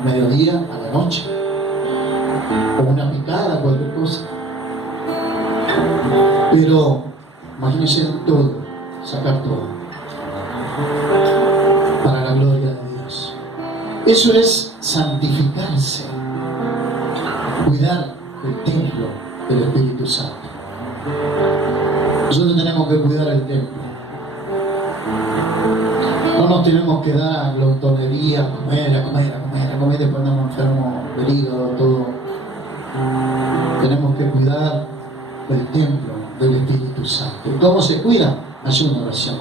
a mediodía, a la noche, o una picada, cualquier cosa. Pero imagínense todo, sacar todo para la gloria de Dios. Eso es santificarse, cuidar el templo del Espíritu Santo. Nosotros tenemos que cuidar el templo. No nos tenemos que dar a glotonería, a comer, después andamos enfermos del hígado, todo. Tenemos que cuidar el templo del Espíritu Santo. ¿Y cómo se cuida? Ayuno, oración,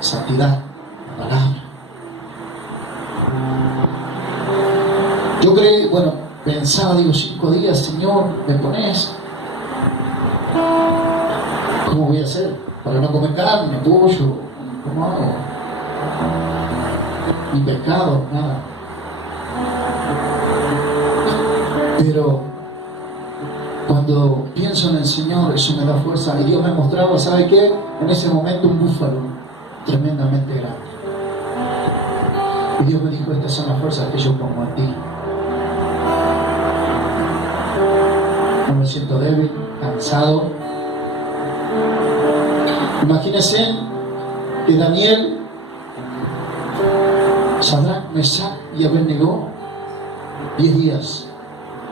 santidad, la palabra. Yo creí, pensaba, 5 días, Señor, me pones. ¿Cómo voy a hacer? Para no comer carne, pollo, ¿cómo hago? Ni pescado, nada. Pero cuando pienso en el Señor, eso me da fuerza. Y Dios me mostraba, ¿sabe qué? En ese momento un búfalo tremendamente grande. Y Dios me dijo, estas son las fuerzas que yo pongo en ti. No me siento débil, cansado. Imagínense que Daniel, Sadrach, Mesach y Abednego 10 días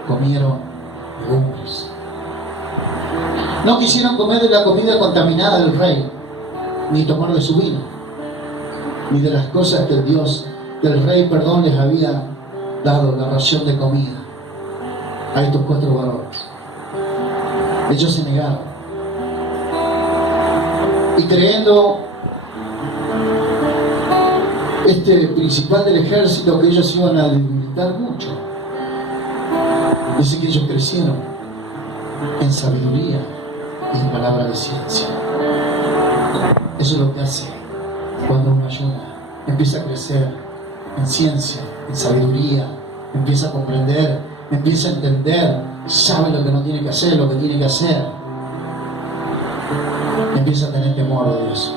comieron legumbres. No quisieron comer de la comida contaminada del rey, ni tomar de su vino, ni de las cosas que el Dios del rey, les había dado, la ración de comida a estos 4 varones. Ellos se negaron. Y creyendo este principal del ejército que ellos iban a debilitar mucho, dice que ellos crecieron en sabiduría y en palabra de ciencia. Eso es lo que hace cuando uno ayuna. Empieza a crecer en ciencia, en sabiduría, empieza a comprender, empieza a entender, sabe lo que no tiene que hacer, lo que tiene que hacer. Empieza a tener temor de Dios.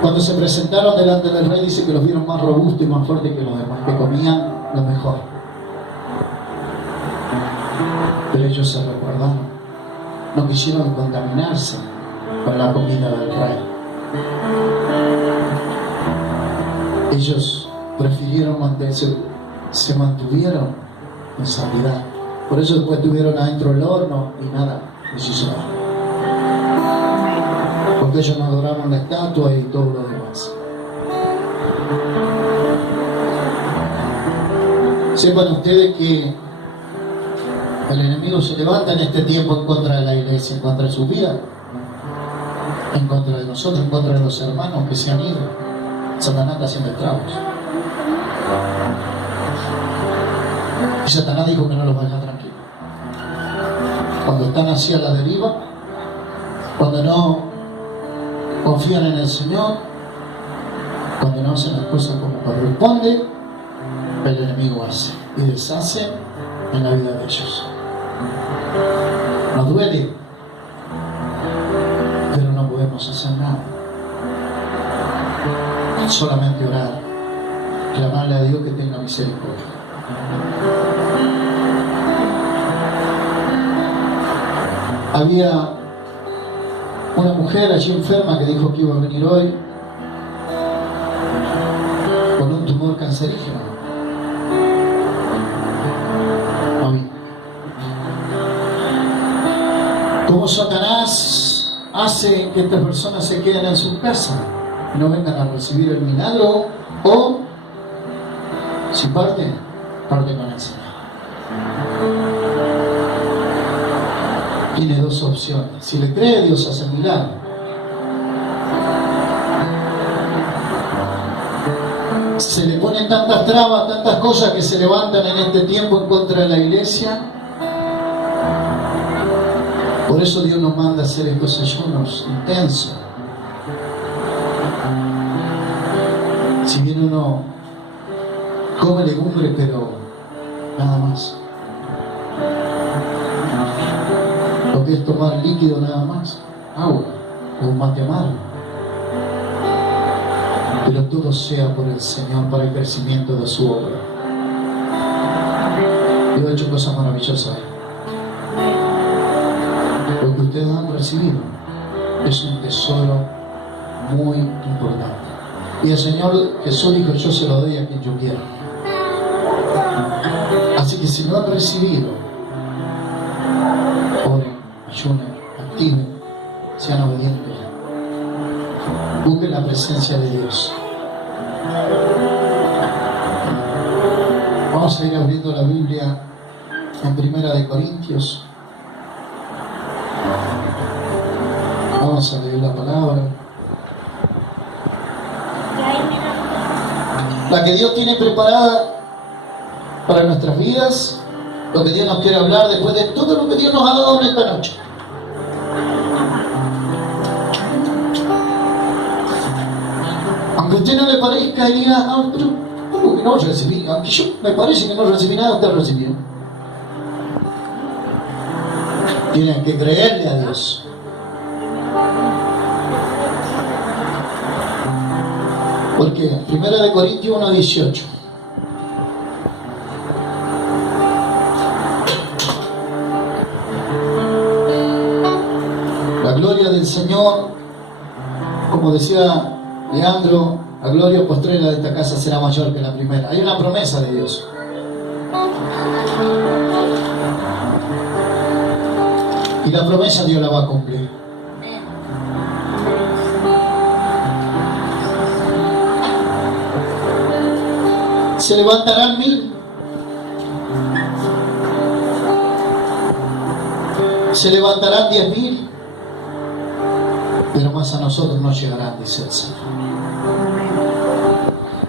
Cuando se presentaron delante del rey, dice que los vieron más robustos y más fuertes que los demás, que comían lo mejor. Pero ellos se recordaron, no quisieron contaminarse con la comida del rey. Ellos prefirieron mantenerse, se mantuvieron en santidad. Por eso después estuvieron adentro del horno y nada les hizo nada. Porque ellos no adoraron la estatua y todo lo demás. Sepan ustedes que el enemigo se levanta en este tiempo en contra de la iglesia, en contra de su vida, en contra de nosotros, en contra de los hermanos que se han ido. Satanás está haciendo estragos. Y Satanás dijo que no los va a dejar tranquilos. Cuando están así a la deriva, cuando no confían en el Señor, cuando no hacen las cosas como corresponde, el enemigo hace y deshace en la vida de ellos. Nos duele, pero no podemos hacer nada. Solamente orar, clamarle a Dios que tenga misericordia. Había una mujer allí enferma que dijo que iba a venir hoy con un tumor cancerígeno. No vino. Como Satanás hace que estas personas se queden en su casa y no vengan a recibir el milagro, o si parten con el Señor. Tiene 2 opciones. Si le cree, Dios hace el milagro. Se le ponen tantas trabas, tantas cosas que se levantan en este tiempo en contra de la iglesia. Por eso Dios nos manda a hacer estos ayunos intensos. Si bien uno come legumbre, pero nada más. Lo que es tomar líquido nada más, agua, o un mate amargo. pero todo sea por el Señor, para el crecimiento de su obra. Dios ha hecho cosas maravillosas. Lo que ustedes han recibido es un tesoro muy importante. Y el Señor Jesús dijo: yo se lo doy a quien yo quiera. Así que si lo han recibido, oren, ayunen, activen, sean obedientes, busquen la presencia de Dios. Vamos a ir abriendo la Biblia en Primera de Corintios. Vamos a leer la palabra. La que Dios tiene preparada para nuestras vidas, lo que Dios nos quiere hablar después de todo lo que Dios nos ha dado en esta noche. Aunque a usted no le parezca y diga: ah, pero ¿cómo que no recibí? Aunque yo me parece que no recibí nada, usted recibió. Tienen que creerle a Dios. Porque 1 Corintios 1:18. La gloria del Señor, como decía Leandro, la gloria postrera de esta casa será mayor que la primera. Hay una promesa de Dios. Y la promesa Dios la va a cumplir. Se levantarán 1000, se levantarán 10.000, pero más a nosotros no llegarán, dice el Señor.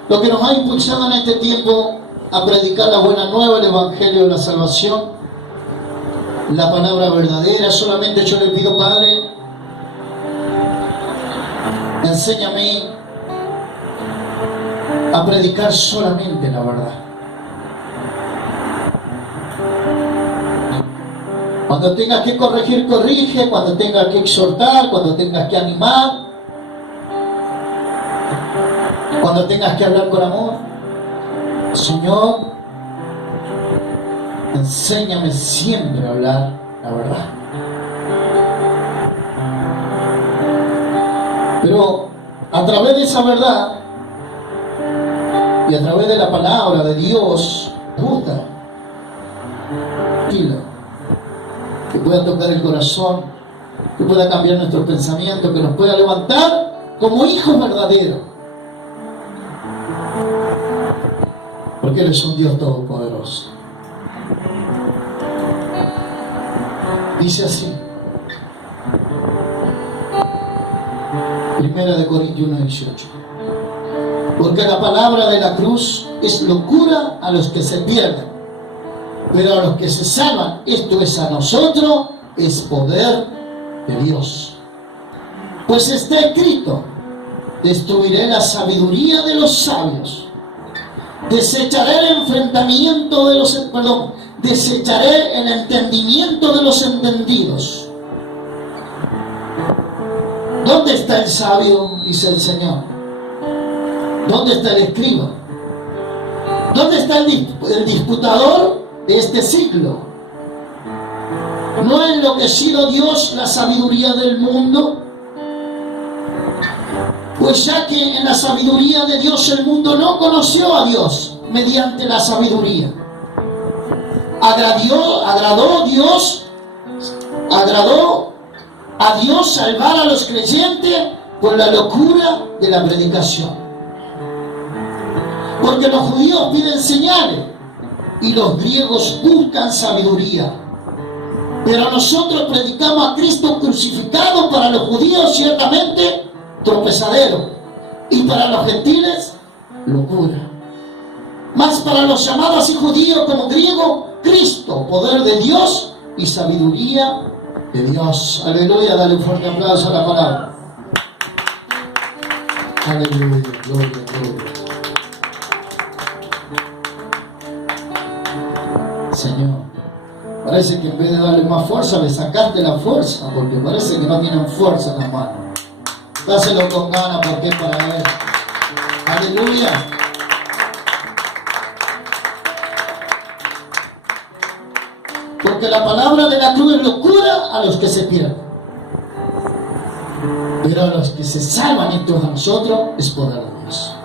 Lo que nos ha impulsado en este tiempo a predicar la buena nueva, el Evangelio de la salvación, la palabra verdadera. Solamente yo le pido: Padre, enséñame a predicar solamente la verdad. Cuando tengas que corregir, corrige. Cuando tengas que exhortar, cuando tengas que animar, cuando tengas que hablar con amor. Señor, enséñame siempre a hablar la verdad. Pero a través de esa verdad y a través de la palabra de Dios, justa, que pueda tocar el corazón, que pueda cambiar nuestros pensamientos, que nos pueda levantar como hijos verdaderos, porque Él es un Dios todopoderoso. Dice así, 1 Corintios 1:18: porque la palabra de la cruz es locura a los que se pierden, pero a los que se salvan, esto es a nosotros, es poder de Dios. Pues está escrito: destruiré la sabiduría de los sabios, desecharé el enfrentamiento de los, desecharé el entendimiento de los entendidos. ¿Dónde está el sabio?, dice el Señor. ¿Dónde está el escriba? ¿Dónde está el disputador de este siglo? ¿No ha enloquecido Dios la sabiduría del mundo? Pues ya que en la sabiduría de Dios el mundo no conoció a Dios mediante la sabiduría. Agradó a Dios salvar a los creyentes por la locura de la predicación. Porque los judíos piden señales y los griegos buscan sabiduría. Pero nosotros predicamos a Cristo crucificado, para los judíos ciertamente tropezadero, y para los gentiles locura. Mas para los llamados así judíos como griegos, Cristo, poder de Dios y sabiduría de Dios. Aleluya, dale un fuerte aplauso a la palabra. Aleluya, gloria, gloria. Señor, parece que en vez de darle más fuerza, le sacaste la fuerza, porque parece que no tienen fuerza en las manos. Dáselo con ganas, porque es para Él. Aleluya. Porque la palabra de la cruz es locura a los que se pierden. Pero a los que se salvan, entonces a nosotros, es poder de Dios.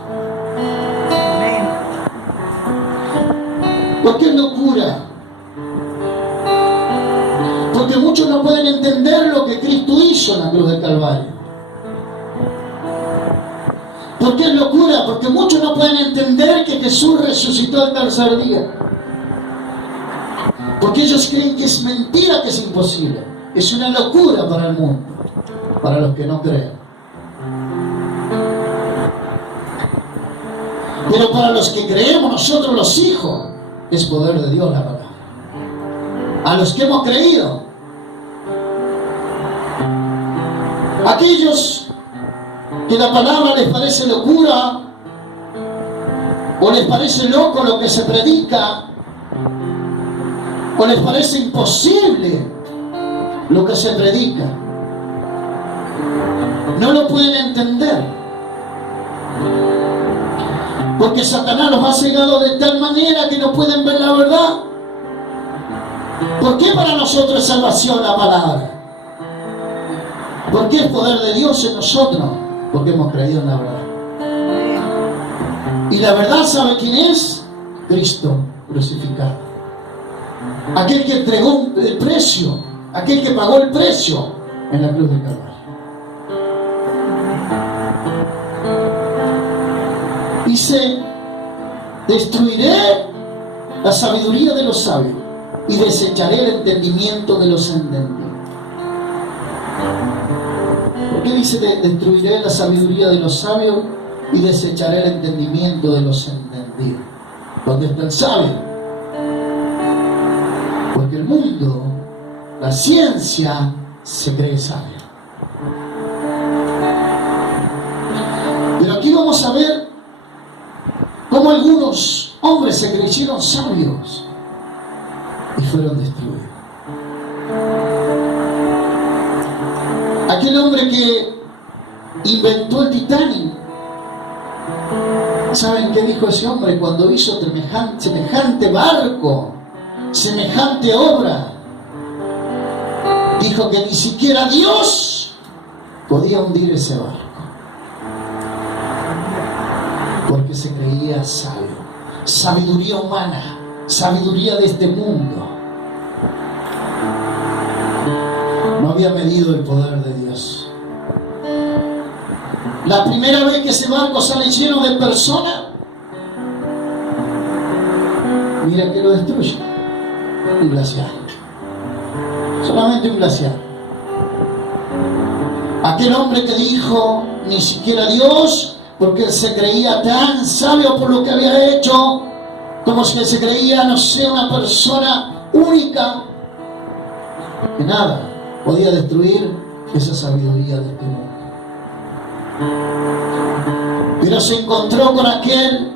¿Por qué es locura? Porque muchos no pueden entender lo que Cristo hizo en la cruz del Calvario. ¿Por qué es locura? Porque muchos no pueden entender que Jesús resucitó al tercer día. Porque ellos creen que es mentira, que es imposible. Es una locura para el mundo, para los que no creen. Pero para los que creemos, nosotros los hijos, es poder de Dios la palabra. A los que hemos creído, aquellos que la palabra les parece locura o les parece loco lo que se predica o les parece imposible lo que se predica, no lo pueden entender, porque Satanás los ha cegado de tal manera que no pueden ver la verdad. ¿Por qué para nosotros es salvación la palabra? ¿Por qué es poder de Dios en nosotros? Porque hemos creído en la verdad. Y la verdad, ¿sabe quién es? Cristo crucificado. Aquel que entregó el precio, aquel que pagó el precio en la cruz de Calvario. Dice: destruiré la sabiduría de los sabios y desecharé el entendimiento de los entendidos. ¿Por qué dice destruiré la sabiduría de los sabios y desecharé el entendimiento de los entendidos? ¿Dónde está el sabio? Porque el mundo, la ciencia, se cree sabia. Pero aquí vamos a ver cómo algunos hombres se creyeron sabios y fueron destruidos. Aquel hombre que inventó el Titanic, ¿saben qué dijo ese hombre cuando hizo semejante barco, semejante obra? Dijo que ni siquiera Dios podía hundir ese barco, porque se creía sabio. Sabiduría humana, sabiduría de este mundo. No había medido el poder de Dios. La primera vez que ese barco sale lleno de personas, mira que lo destruye. Un glaciar. Solamente un glaciar. Aquel hombre que dijo ni siquiera Dios, porque él se creía tan sabio por lo que había hecho, como si se creía, no sé, una persona única, que nada podía destruir esa sabiduría de este mundo. Pero se encontró con aquel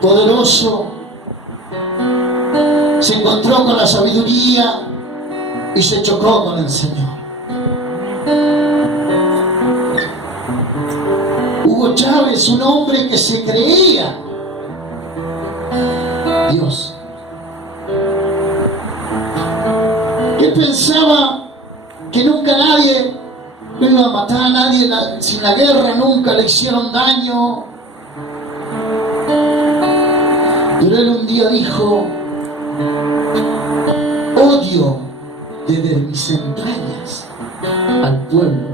poderoso, se encontró con la sabiduría y se chocó con el Señor. Hugo Chávez, un hombre que se creía Dios, que pensaba que nunca nadie no iba a matar a nadie, sin la guerra nunca le hicieron daño. Pero él un día dijo: odio desde mis entrañas al pueblo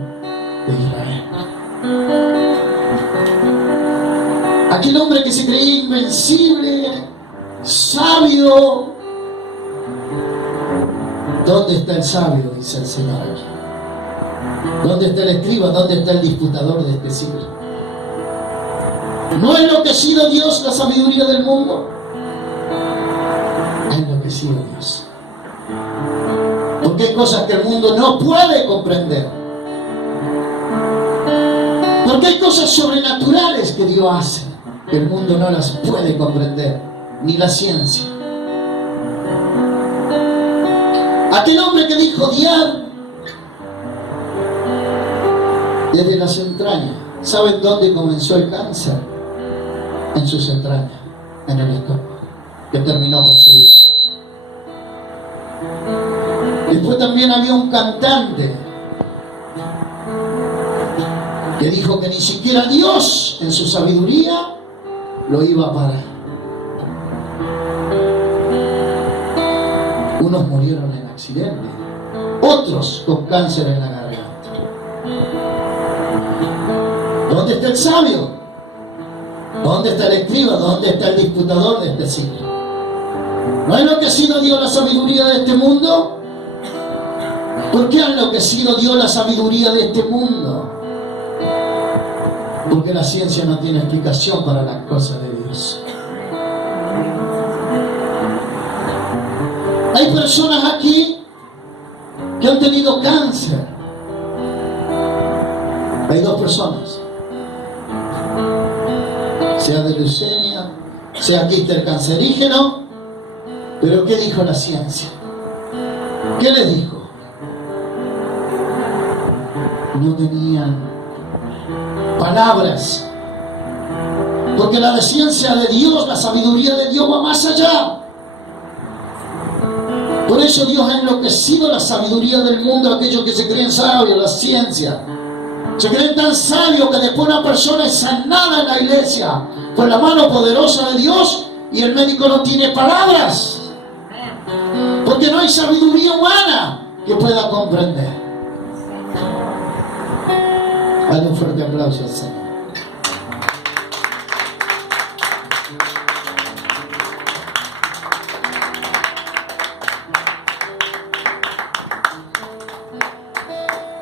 de Israel. Aquel hombre que se creía invencible, sabio. ¿Dónde está el sabio?, dice el Señor aquí. ¿Dónde está el escriba? ¿Dónde está el disputador de este siglo? ¿No ha enloquecido Dios la sabiduría del mundo? Ha enloquecido Dios. Porque hay cosas que el mundo no puede comprender. Porque hay cosas sobrenaturales que Dios hace, que el mundo no las puede comprender, ni la ciencia. Aquel hombre que dijo odiar desde las entrañas. ¿Saben dónde comenzó el cáncer? en sus entrañas, en el estómago, que terminó con su vida. Después también había un cantante que dijo que ni siquiera Dios en su sabiduría lo iba a parar. Unos murieron en accidente, otros con cáncer en la garganta. ¿Dónde está el sabio? ¿Dónde está el escriba? ¿Dónde está el disputador de este siglo? ¿No ha enloquecido Dios la sabiduría de este mundo? ¿Por qué ha enloquecido Dios la sabiduría de este mundo? Porque la ciencia no tiene explicación para las cosas de Dios. Hay personas aquí que han tenido cáncer. Hay 2 personas, sea de leucemia, sea quiste cancerígeno. Pero ¿qué dijo la ciencia? ¿Qué les dijo? No tenían palabras, porque la ciencia de Dios, la sabiduría de Dios va más allá. Por eso Dios ha enloquecido la sabiduría del mundo, aquellos que se creen sabios, la ciencia. Se creen tan sabios que después una persona es sanada en la iglesia por la mano poderosa de Dios y el médico no tiene palabras, porque no hay sabiduría humana que pueda comprender. Dale un fuerte aplauso al Señor.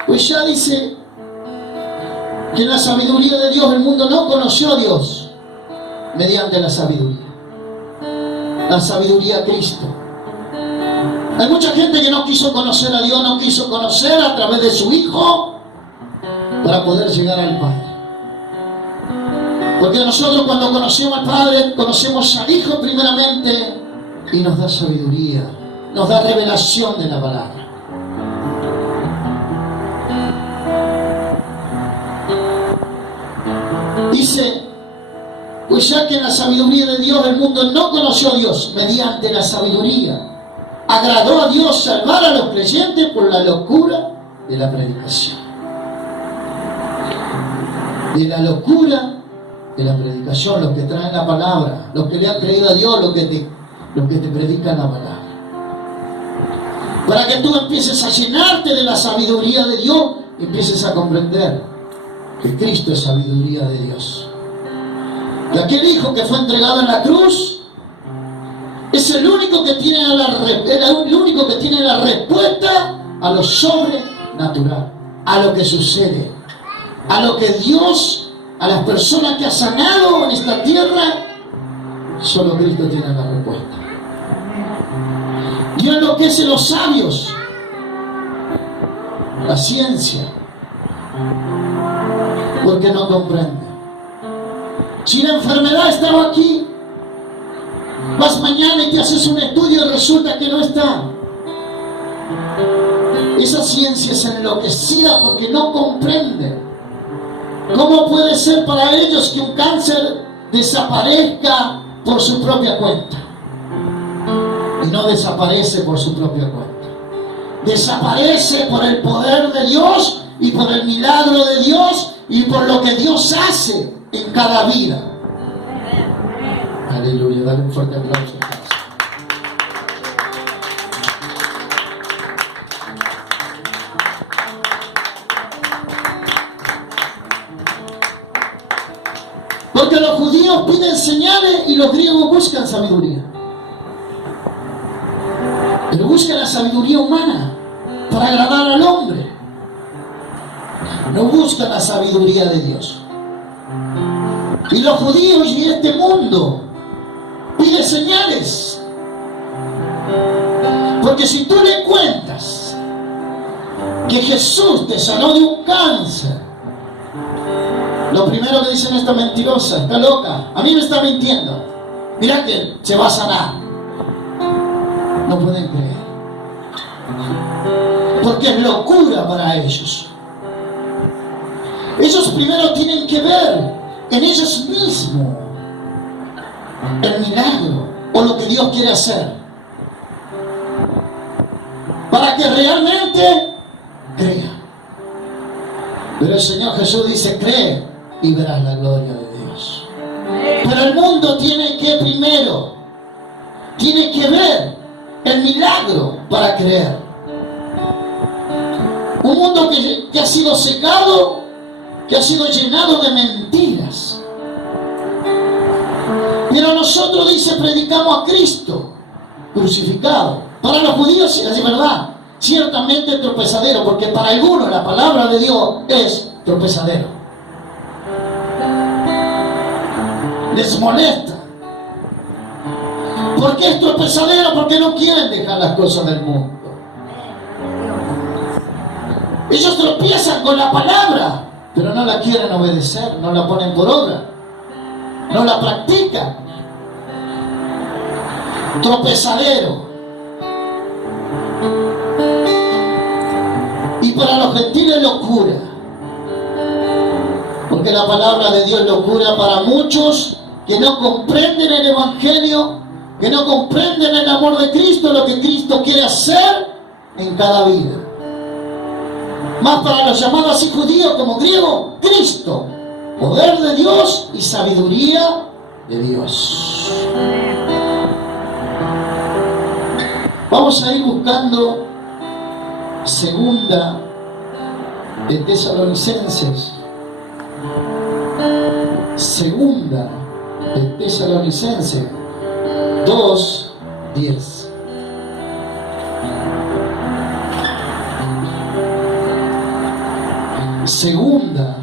Pues ya dice que en la sabiduría de Dios el mundo no conoció a Dios mediante la sabiduría de Cristo. Hay mucha gente que no quiso conocer a Dios, no quiso conocer a través de su Hijo para poder llegar al Padre. Porque nosotros cuando conocemos al Padre, conocemos al Hijo primeramente y nos da sabiduría, nos da revelación de la palabra. Dice, pues ya que en la sabiduría de Dios el mundo no conoció a Dios mediante la sabiduría, agradó a Dios salvar a los creyentes por la locura de la predicación. De la locura de la predicación, los que traen la palabra, los que le han creído a Dios, los que te predican la palabra. Para que tú empieces a llenarte de la sabiduría de Dios y empieces a comprender que Cristo es sabiduría de Dios. Y aquel Hijo que fue entregado en la cruz es el único que tiene la respuesta a lo sobrenatural, a lo que sucede, a lo que Dios, a las personas que ha sanado en esta tierra. Solo Cristo tiene la respuesta. Dios enloquece los sabios, la ciencia, porque no comprende. Si la enfermedad estaba aquí, vas mañana y te haces un estudio y resulta que no está. Esa ciencia es enloquecida porque no comprende. ¿Cómo puede ser para ellos que un cáncer desaparezca por su propia cuenta? Y no desaparece por su propia cuenta. Desaparece por el poder de Dios y por el milagro de Dios y por lo que Dios hace en cada vida. Aleluya, dale un fuerte aplauso. Porque los judíos piden señales y los griegos buscan sabiduría. Pero buscan la sabiduría humana para agradar al hombre. No buscan la sabiduría de Dios. Y los judíos y este mundo pide señales. Porque si tú le cuentas que Jesús te sanó de un cáncer, lo primero que dicen, esta mentirosa, está loca, a mí me está mintiendo, mira que se va a sanar. No pueden creer, porque es locura para ellos. Ellos primero tienen que ver en ellos mismos el milagro o lo que Dios quiere hacer, para que realmente crea. Pero el Señor Jesús dice: cree y verás la gloria de Dios. Pero el mundo tiene que primero, tiene que ver el milagro para creer. Un mundo que ha sido secado, que ha sido llenado de mentiras. Pero nosotros, dice, predicamos a Cristo crucificado. Para los judíos es verdad, ciertamente tropezadero, porque para algunos la palabra de Dios es tropezadero. Les molesta. ¿Por qué es tropezadero? Porque no quieren dejar las cosas del mundo. Ellos tropiezan con la palabra, pero no la quieren obedecer, no la ponen por obra, no la practican. Tropezadero. Y para los gentiles locura, porque la palabra de Dios es locura para muchos que no comprenden el Evangelio, que no comprenden el amor de Cristo, lo que Cristo quiere hacer en cada vida. Más para los llamados así judíos como griegos, Cristo, poder de Dios y sabiduría de Dios. Vamos a ir buscando segunda de Tesalonicenses. Segunda de Tesalonicenses 2:10. Segunda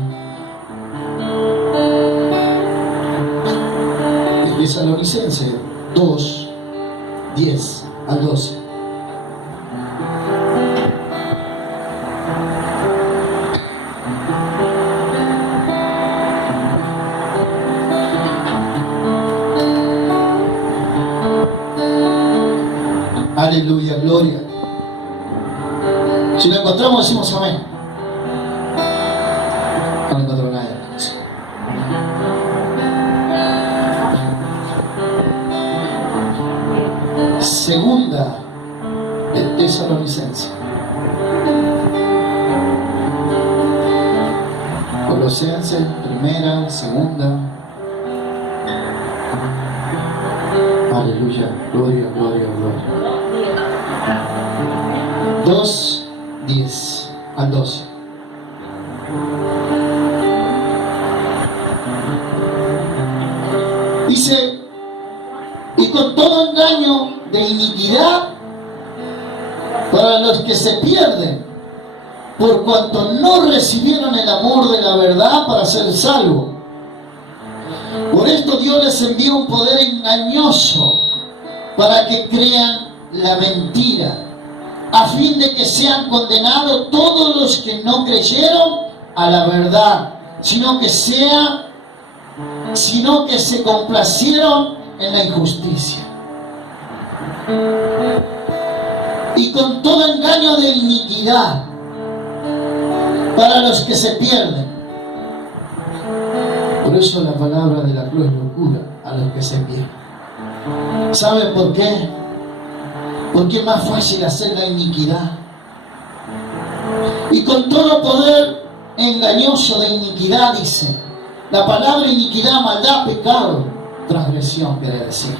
de Tesalonicenses 2:10 al 12. Aleluya, gloria. Si lo encontramos, decimos amén. No encontró nadie. Segunda de Tesalonicenses. Colosenses, primera, segunda. Aleluya, gloria, gloria, gloria. 2:10 al 12. Dice: y con todo engaño de iniquidad para los que se pierden, por cuanto no recibieron el amor de la verdad para ser salvos. Por esto Dios les envió un poder engañoso para que crean la mentira, a fin de que sean condenados todos los que no creyeron a la verdad, sino que se complacieron en la injusticia. Y con todo engaño de iniquidad para los que se pierden. Por eso la palabra de la cruz es locura a los que se pierden. ¿Saben por qué? Porque es más fácil hacer la iniquidad. Y con todo poder engañoso de iniquidad, dice. La palabra iniquidad, maldad, pecado, transgresión quiere decir.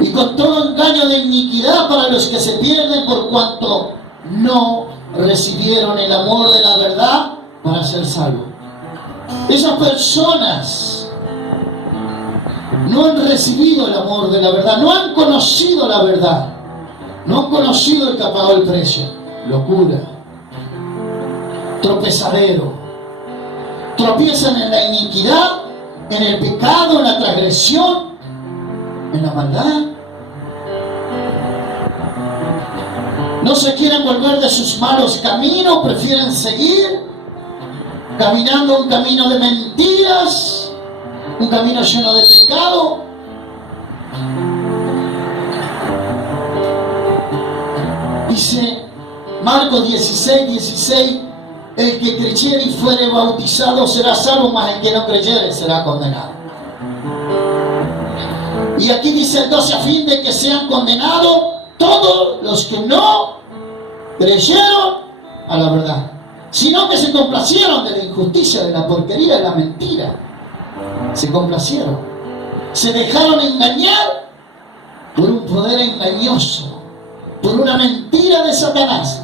Y con todo engaño de iniquidad para los que se pierden, por cuanto no recibieron el amor de la verdad para ser salvos. Esas personas no han recibido el amor de la verdad, no han conocido la verdad, no han conocido el que ha pagado el precio. Locura, tropezadero, tropiezan en la iniquidad, en el pecado, en la transgresión, en la maldad. No se quieren volver de sus malos caminos, prefieren seguir caminando un camino de mentiras, un camino lleno de pecado. Dice Marcos 16:16, el que creyere y fuere bautizado será salvo, mas el que no creyere será condenado. Y aquí dice el 12, a fin de que sean condenados todos los que no creyeron a la verdad, sino que se complacieron de la injusticia, de la porquería, de la mentira. Se complacieron, se dejaron engañar por un poder engañoso, por una mentira de Satanás,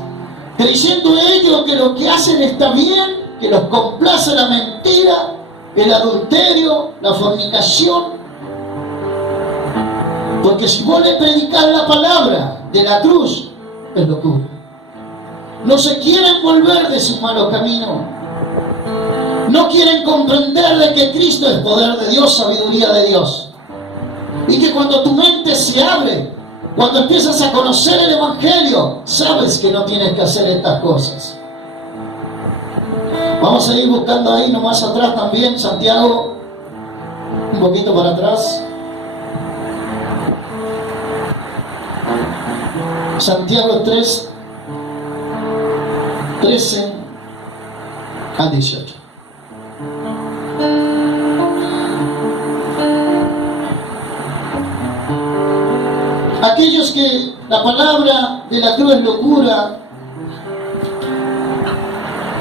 creyendo ellos que lo que hacen está bien, que los complace la mentira, el adulterio, la fornicación. Porque si vos le predicás la palabra de la cruz, es locura. No se quieren volver de su malo camino. No quieren comprender de que Cristo es poder de Dios, sabiduría de Dios. Y que cuando tu mente se abre, cuando empiezas a conocer el Evangelio, sabes que no tienes que hacer estas cosas. Vamos a ir buscando ahí nomás atrás también, Santiago, un poquito para atrás. Santiago 3, 13 al 18. Aquellos que la palabra de la cruz es locura,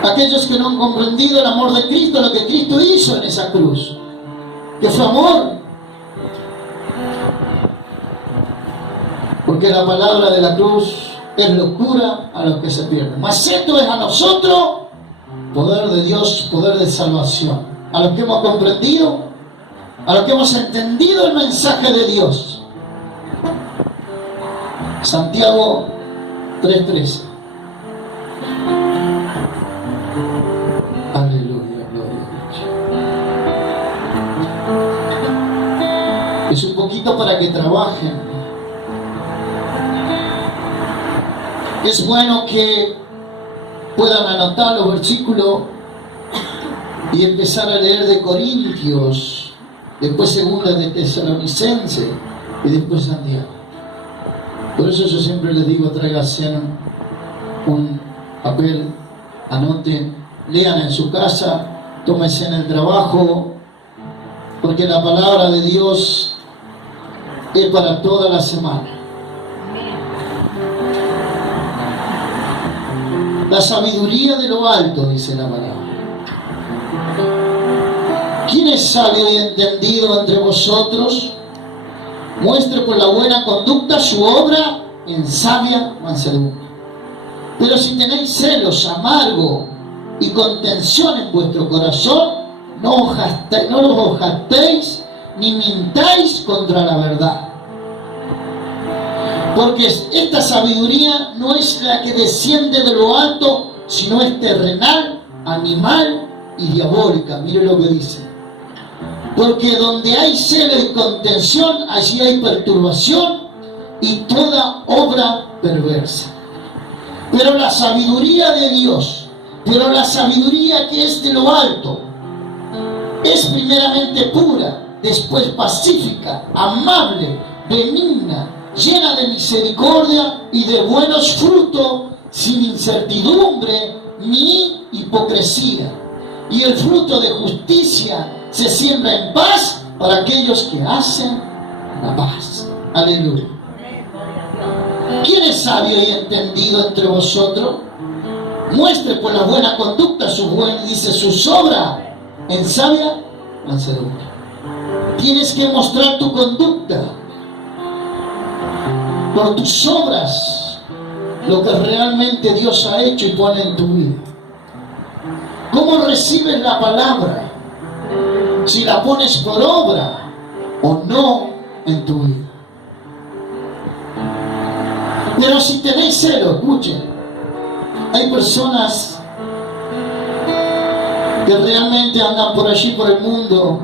aquellos que no han comprendido el amor de Cristo, lo que Cristo hizo en esa cruz, que fue amor. Porque la palabra de la cruz es locura a los que se pierden. Mas esto es a nosotros poder de Dios, poder de salvación. A los que hemos comprendido, a los que hemos entendido el mensaje de Dios. Santiago 3:13. Aleluya, gloria a Dios. Es un poquito para que trabajen. Es bueno que puedan anotar los versículos y empezar a leer de Corintios, después segunda de Tesalonicenses y después Santiago. Por eso yo siempre les digo, tráiganse un papel, anoten, lean en su casa, tómense en el trabajo, porque la palabra de Dios es para toda la semana. La sabiduría de lo alto, dice la palabra. ¿Quién es sabio y entendido entre vosotros? Muestre por la buena conducta su obra en sabia mansedumbre. Pero si tenéis celos, amargo y contención en vuestro corazón, no los ojastéis ni mintáis contra la verdad. Porque esta sabiduría no es la que desciende de lo alto, sino es terrenal, animal y diabólica. Mire lo que dice. Porque donde hay celo y contención, allí hay perturbación y toda obra perversa. Pero la sabiduría de Dios, pero la sabiduría que es de lo alto, es primeramente pura, después pacífica, amable, benigna, llena de misericordia y de buenos frutos, sin incertidumbre ni hipocresía. Y el fruto de justicia se siembra en paz para aquellos que hacen la paz. Aleluya. ¿Quién es sabio y entendido entre vosotros? Muestre por la buena conducta sus obras en sabia mansedumbre. Tienes que mostrar tu conducta por tus obras, lo que realmente Dios ha hecho y pone en tu vida. ¿Cómo recibes la palabra? Si la pones por obra o no en tu vida. Pero si tenéis celo, escuchen, hay personas que realmente andan por allí, por el mundo,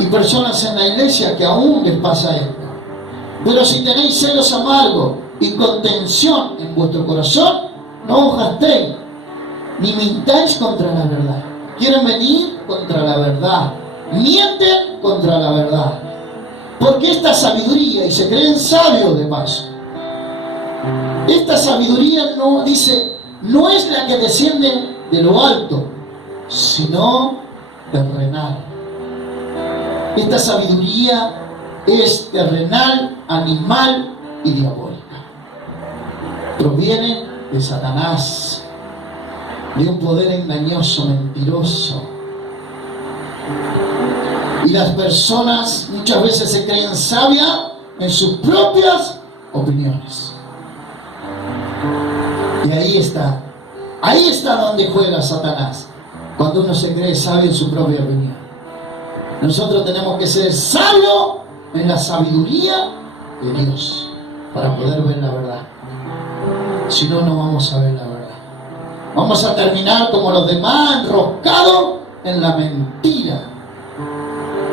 y personas en la iglesia que aún les pasa esto. Pero si tenéis celos amargos y contención en vuestro corazón, no os gastéis, ni mintáis contra la verdad. Quieren venir contra la verdad, mienten contra la verdad, porque esta sabiduría, y se creen sabios de paso, esta sabiduría no es la que desciende de lo alto, sino terrenal, Esta sabiduría es terrenal, animal y diabólica. Proviene de Satanás, de un poder engañoso, mentiroso. Y las personas muchas veces se creen sabias en sus propias opiniones. Y ahí está donde juega Satanás, cuando uno se cree sabio en su propia opinión. Nosotros tenemos que ser sabios en la sabiduría de Dios para poder ver la verdad. Si no, no vamos a ver la verdad. Vamos a terminar como los demás, enroscados en la mentira,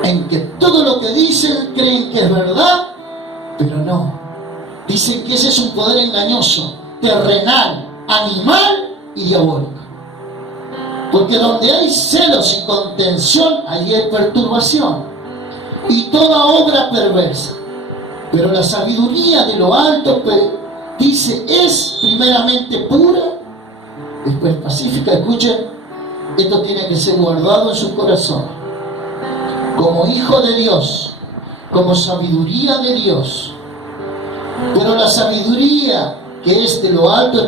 en que todo lo que dicen creen que es verdad, pero no. Dicen que ese es un poder engañoso, terrenal, animal y diabólico. Porque donde hay celos y contención, allí hay perturbación y toda obra perversa. Pero la sabiduría de lo alto dice, es primeramente pura, después pacífica. Escuchen, esto tiene que ser guardado en su corazón como hijo de Dios, como sabiduría de Dios. Pero la sabiduría que es de lo alto